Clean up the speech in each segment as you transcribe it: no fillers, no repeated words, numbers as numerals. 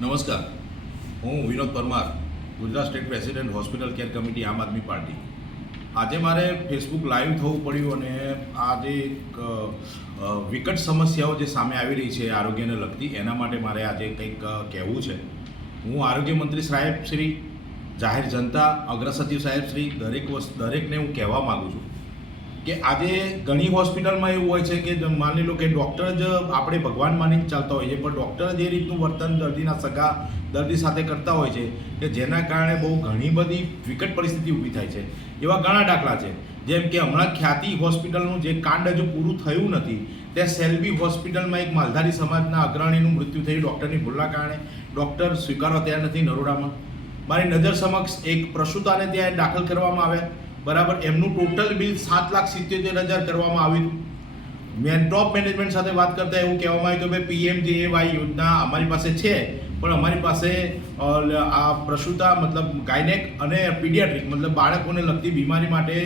નમસ્કાર, હું Vinod Parmar, Gujarat state president hospital care committee આમ આદમી પાર્ટી. આજે મારે ફેસબુક લાઈવ થવું પડ્યું અને આજે એક વિકટ સમસ્યાઓ જે સામે આવી રહી છે આરોગ્યને લગતી, એના માટે મારે આજે કંઈક કહેવું છે. હું આરોગ્ય મંત્રી સાહેબ શ્રી, જાહેર જનતા, અગ્ર સચિવ સાહેબ શ્રી, દરેકને હું કહેવા માગું છું કે આજે ઘણી હોસ્પિટલમાં એવું હોય છે કે માની લો કે ડૉક્ટર જ આપણે ભગવાન માનીને ચાલતા હોય છે, પણ ડૉક્ટર જ એ રીતનું વર્તન દર્દીના સગા દર્દી સાથે કરતા હોય છે કે જેના કારણે બહુ ઘણી બધી વિકટ પરિસ્થિતિ ઊભી થાય છે. એવા ઘણા દાખલા છે, જેમ કે હમણાં ખ્યાતિ હોસ્પિટલનું જે કાંડ હજુ પૂરું થયું નથી, તે સેલ્બી હોસ્પિટલમાં એક માલધારી સમાજના અગ્રણીનું મૃત્યુ થયું ડૉક્ટરની ભૂલના કારણે. ડૉક્ટર સ્વીકારવા તૈયાર નથી નરોડામાં. મારી નજર સમક્ષ એક પ્રસૂતાને ત્યાં દાખલ કરવામાં આવ્યા, બરાબર. એમનું ટોટલ બિલ 7,77,000 કરવામાં આવ્યું. ટોપ મેનેજમેન્ટ સાથે વાત કરતા એવું કહેવામાં આવ્યું કે ભાઈ PMJAY યોજના અમારી પાસે છે, પણ અમારી પાસે આ પ્રસૂતા મતલબ ગાયનેક અને પીડિયાટ્રિક મતલબ બાળકોને લગતી બીમારી માટે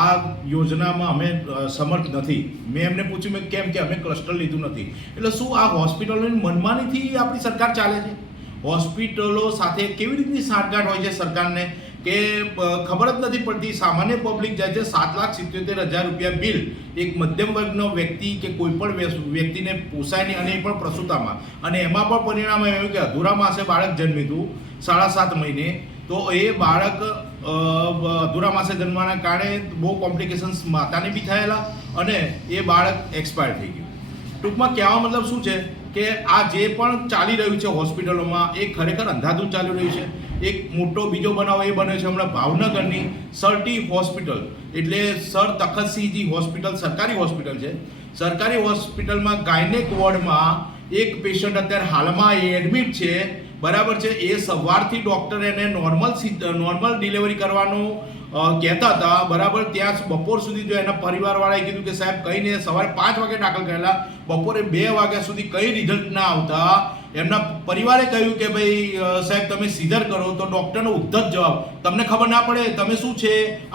આ યોજનામાં અમે સમર્થ નથી. મેં એમને પૂછ્યું મેં કેમ, કે અમે ક્લસ્ટર લીધું નથી. એટલે શું આ હોસ્પિટલોની મનમાનીથી આપણી સરકાર ચાલે છે? હોસ્પિટલો સાથે કેવી રીતની સાંઠગાંઠ હોય છે સરકારને કે ખબર જ નથી પડતી. સામાન્ય પબ્લિક જાય છે, 7,77,000 રૂપિયા બિલ એક મધ્યમ વર્ગનો વ્યક્તિ કે કોઈ પણ વ્યક્તિને પોસાય નહીં, અને એ પણ પ્રસૂતામાં. અને એમાં પણ પરિણામ આવ્યું કે અધૂરા માસે બાળક જન્મ્યું હતું 7.5 મહિને, તો એ બાળક અધૂરા માસે જન્મવાના કારણે બહુ કોમ્પ્લિકેશન્સ માતાને બી થયેલા અને એ બાળક એક્સપાયર થઈ ગયું. ટૂંકમાં કહેવા મતલબ શું છે કે આ જે પણ ચાલી રહ્યું છે હોસ્પિટલોમાં એ ખરેખર અંધાધૂંધ ચાલી રહ્યું છે. એક મોટો બીજો બનાવ એ બન્યો છે હમણાં ભાવનગરની સરટી હોસ્પિટલ, એટલે સર તખતસિંહજી હોસ્પિટલ સરકારી હોસ્પિટલ છે. સરકારી હોસ્પિટલમાં ગાયનેક વોર્ડમાં એક પેશન્ટ અત્યારે હાલમાં એ એડમિટ છે, બરાબર છે. એ સવારથી ડૉક્ટર એને નોર્મલ ડિલિવરી કરવાનું કહેતા હતા, બરાબર. ત્યાં બપોર સુધી જો એના પરિવારવાળાએ કીધું કે સાહેબ કંઈ નહીં, સવારે 5 વાગે દાખલ કરેલા, બપોરે 2 વાગ્યા સુધી કંઈ રિઝલ્ટ ના આવતા એમના પરિવારે કહ્યું કે ભાઈ સાહેબ તમે સીધર કરો, તો ડૉક્ટરનો ઉદ્ધત જવાબ, તમને ખબર ના પડે, તમે શું છે,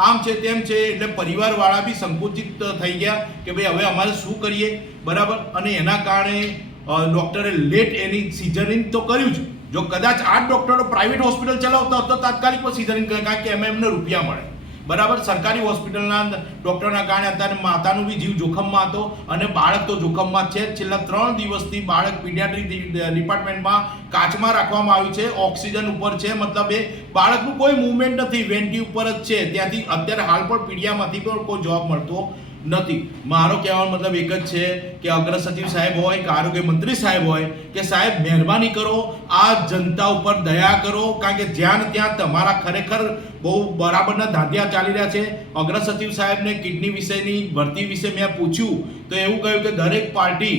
આમ છે તેમ છે. એટલે પરિવારવાળા બી સંકુચિત થઈ ગયા કે ભાઈ હવે અમારે શું કરીએ, બરાબર. અને એના કારણે ડૉક્ટરે લેટ એની સિઝરિંગ તો કર્યું જ. જો કદાચ 8 ડૉક્ટરો પ્રાઇવેટ હોસ્પિટલ ચલાવતા હોત તો તાત્કાલિક પર સિઝરિંગ કરે, કારણ કે એમને રૂપિયા મળે, બરાબર. સરકારી હોસ્પિટલના ડૉક્ટરના કારણે અત્યારે માતાનું બી જીવ જોખમમાં હતો અને બાળક તો જોખમમાં છે. છેલ્લા 3 દિવસથી બાળક પીડિયાટ્રિક ડિપાર્ટમેન્ટમાં કાચમાં રાખવામાં આવ્યું છે, ઓક્સિજન ઉપર છે, મતલબ એ બાળકનું કોઈ મૂવમેન્ટ નથી, વેન્ટી ઉપર જ છે. ત્યાંથી અત્યારે હાલ પણ પીડિયામાંથી પણ કોઈ જવાબ મળતો નથી. મારો કહેવાનો મતલબ એક જ છે કે અગ્ર સચિવ સાહેબ હોય કે આરોગ્ય મંત્રી સાહેબ હોય કે સાહેબ મહેરબાની કરો, આ જનતા ઉપર દયા કરો, કારણ કે જ્યાં ત્યાં તમારા ખરેખર બહુ બરાબરના ધાંધિયા ચાલી રહ્યા છે. અગ્ર સચિવ સાહેબને કિડની વિશેની ભરતી વિશે મેં પૂછ્યું તો એવું કહ્યું કે દરેક પાર્ટી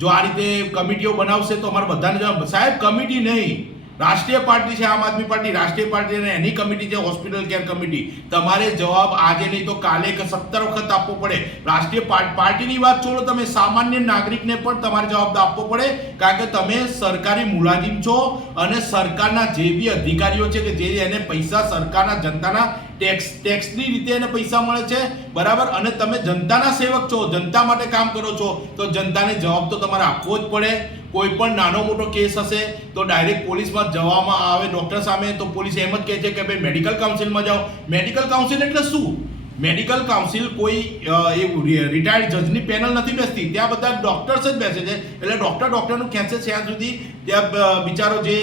જો આ રીતે કમિટીઓ બનાવશે તો અમારે બધાને જવાબ. સાહેબ કમિટી નહીં, રાષ્ટ્રીય પાર્ટી છે આમ આદમી પાર્ટી, રાષ્ટ્રીય પાર્ટી અને એની કમિટી છે હોસ્પિટલ કેર કમિટી. તમારે જવાબ આજે નહીં તો કાલે કે 17 વખત આપવો પડે. રાષ્ટ્રીય પાર્ટીની વાત છોડો, તમે સામાન્ય નાગરિકને પણ તમારે જવાબ આપવો પડે, કારણ કે તમે સરકારી મુલાજીમ છો અને સરકારના જે બી અધિકારીઓ છે કે જે એને પૈસા સરકારના જનતાના ટેક્સની રીતે એને પૈસા મળે છે, બરાબર. અને તમે જનતાના સેવક છો, જનતા માટે કામ કરો છો, તો જનતાને જવાબ તો તમારે આપવો જ પડે. કોઈ પણ નાનો મોટો કેસ હશે તો ડાયરેક્ટ પોલીસમાં જવામાં આવે ડૉક્ટર સામે, તો પોલીસ એમ જ કહે છે કે ભાઈ મેડિકલ કાઉન્સિલમાં જાઓ. મેડિકલ કાઉન્સિલ એટલે શું? મેડિકલ કાઉન્સિલ કોઈ રિટાયર્ડ જજની પેનલ નથી બેસતી, ત્યાં બધા ડૉક્ટર્સ જ બેસે છે. એટલે ડૉક્ટરનું ખેંચે છે ત્યાં સુધી ત્યાં બિચારો જે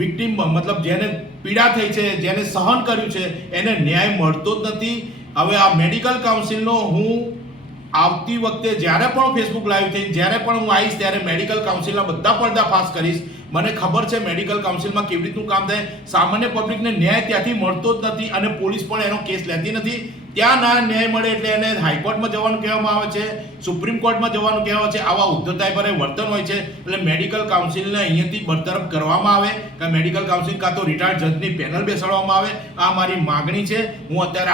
વિક્ટીમ મતલબ જેને પીડા થઈ છે, જેને સહન કર્યું છે, એને ન્યાય મળતો જ નથી. હવે આ મેડિકલ કાઉન્સિલનો હું આવતી વખતે જ્યારે પણ ફેસબુક લાઈવ થઈ, જ્યારે પણ હું આવીશ ત્યારે મેડિકલ કાઉન્સિલના બધા પર્દાફાશ કરીશ. મને ખબર છે મેડિકલ કાઉન્સિલમાં કેવી રીતનું કામ થાય. સામાન્ય પબ્લિકને ન્યાય ત્યાંથી મળતો જ નથી અને પોલીસ પણ એનો કેસ લેતી નથી. ત્યાં ના ન્યાય મળે એટલે એને હાઈકોર્ટમાં જવાનું કહેવામાં આવે છે, સુપ્રીમ કોર્ટમાં જવાનું કહેવામાં છે. આવા ઉદ્ધતાઈભરે વર્તન હોય છે. એટલે મેડિકલ કાઉન્સિલને અહીંયાથી બરતરફ કરવામાં આવે કે મેડિકલ કાઉન્સિલ કાં તો રિટાયર્ડ જજની પેનલ બેસાડવામાં આવે. આ મારી માગણી છે. હું અત્યારે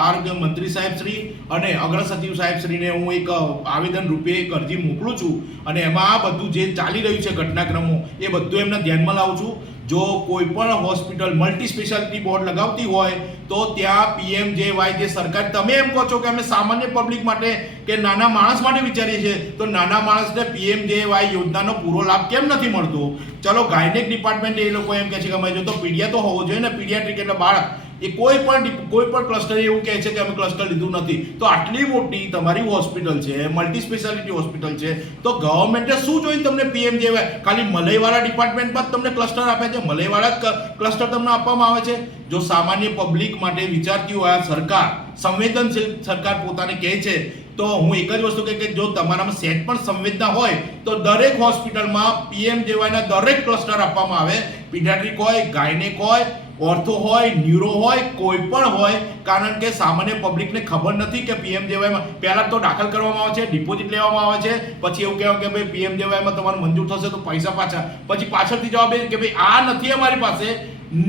આરોગ્ય મંત્રી સાહેબ શ્રી અને અગ્ર સચિવ સાહેબ શ્રીને હું એક આવેદન રૂપે એક અરજી મોકલું છું અને એમાં આ બધું જે ચાલી રહ્યું છે ઘટનાક્રમો એ બધું એમના ધ્યાનમાં લાવું છું. જો કોઈ પણ હોસ્પિટલ મલ્ટી સ્પેશિયાલિટી બોર્ડ લગાવતી હોય તો ત્યાં PMJY જે સરકાર, તમે એમ કહો છો કે અમે સામાન્ય પબ્લિક માટે કે નાના માણસ માટે વિચારીએ છીએ, તો નાના માણસને PMJY યોજનાનો પૂરો લાભ કેમ નથી મળતો? ચલો ગાયનેક ડિપાર્ટમેન્ટ એ લોકો એમ કહે છે કે અમે જો તો પીડિયા તો હોવો જોઈએ ને, પીડિયાટ્રિક એટલે બાળક, એ કોઈ પણ ક્લસ્ટર એવું કહે છે કે અમે ક્લસ્ટર લીધું નથી. તો આટલી મોટી તમારી હોસ્પિટલ છે, મલ્ટી સ્પેશિયાલિટી હોસ્પિટલ છે, તો ગવર્મેન્ટે શું જોઈને તમને PMJY? ખાલી મલયવાળા ડિપાર્ટમેન્ટમાં જ તમને ક્લસ્ટર આપે છે, મલયવાળા જ ક્લસ્ટર તમને આપવામાં આવે છે. જો સામાન્ય પબ્લિક માટે વિચારતી હોય આ સરકાર, સંવેદનશીલ સરકાર પોતાને કહે છે, તો હું એક જ વસ્તુ કે જો તમારામાં સેટ પણ સંવેદના હોય તો દરેક હોસ્પિટલમાં PMJY ના દરેક ક્લસ્ટર આપવામાં આવે. પીડિયાટ્રિક હોય, ગાયનેક હોય, ઓર્થો હોય, ન્યુરો હોય, કોઈ પણ હોય. કારણ કે સામાન્ય પબ્લિકને ખબર નથી કે PMJYમાં પહેલા તો દાખલ કરવામાં આવે છે, ડિપોઝિટ લેવામાં આવે છે, પછી એવું કહેવાય કે ભાઈ PMJYમાં તમારું મંજૂર થશે તો પૈસા પાછા, પછી પાછળથી જવાબ એ કે ભાઈ આ નથી અમારી પાસે,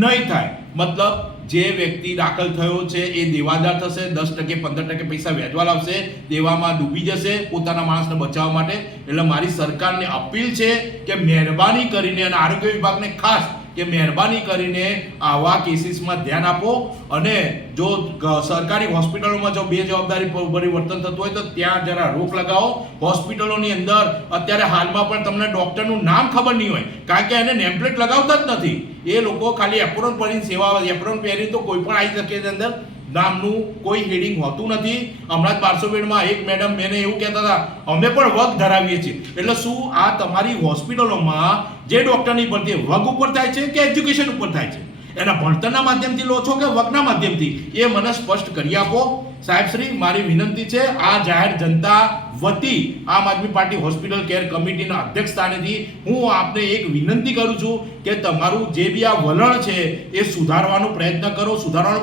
નહીં થાય. મતલબ જે વ્યક્તિ દાખલ થયો છે એ દેવાદાર થશે, 10% 15% પૈસા વ્યાજવા લાવશે, દેવામાં ડૂબી જશે પોતાના માણસને બચાવવા માટે. એટલે મારી સરકારને અપીલ છે કે મહેરબાની કરીને, અને આરોગ્ય વિભાગને ખાસ કે મહેરબાની કરીને આવા કેસીસમાં ધ્યાન આપો, અને જો સરકારી હોસ્પિટલોમાં જો બેજવાબદારી ભરી વર્તન થતું હોય તો ત્યાં જરા રોક લગાવો. હોસ્પિટલોની અંદર અત્યારે હાલમાં પણ તમને ડૉક્ટરનું નામ ખબર નહીં હોય, કારણ કે એને નેમપ્લેટ લગાવતા જ નથી. એ લોકો ખાલી એપ્રોન પહેરીને સેવા, એપ્રોન પહેરી તો કોઈ પણ આવી શકે છે અંદર, નામનું કોઈ હેડિંગ હોતું નથી. હમણાં જ 1200 બેડમાં એક મેડમ મને એવું કહેતા હતા, અમે પણ વર્ગ ધરાવીએ છીએ. એટલે શું આ તમારી હોસ્પિટલોમાં જે ડૉક્ટરની ભરતી વર્ગ ઉપર થાય છે કે એજ્યુકેશન ઉપર થાય છે? એના ભણતરના માધ્યમથી લો છો કે વર્ગના માધ્યમથી? એ મને સ્પષ્ટ કરી આપો. સાહેબશ્રી, મારી વિનંતી છે આ જાહેર જનતા વતી આમ આદમી પાર્ટી હોસ્પિટલ કેર કમિટીના અધ્યક્ષ સ્થાનેથી હું આપને એક વિનંતી કરું છું કે તમારું જે બી આ વલણ છે એ સુધારવાનો પ્રયત્ન કરો, સુધારવાનો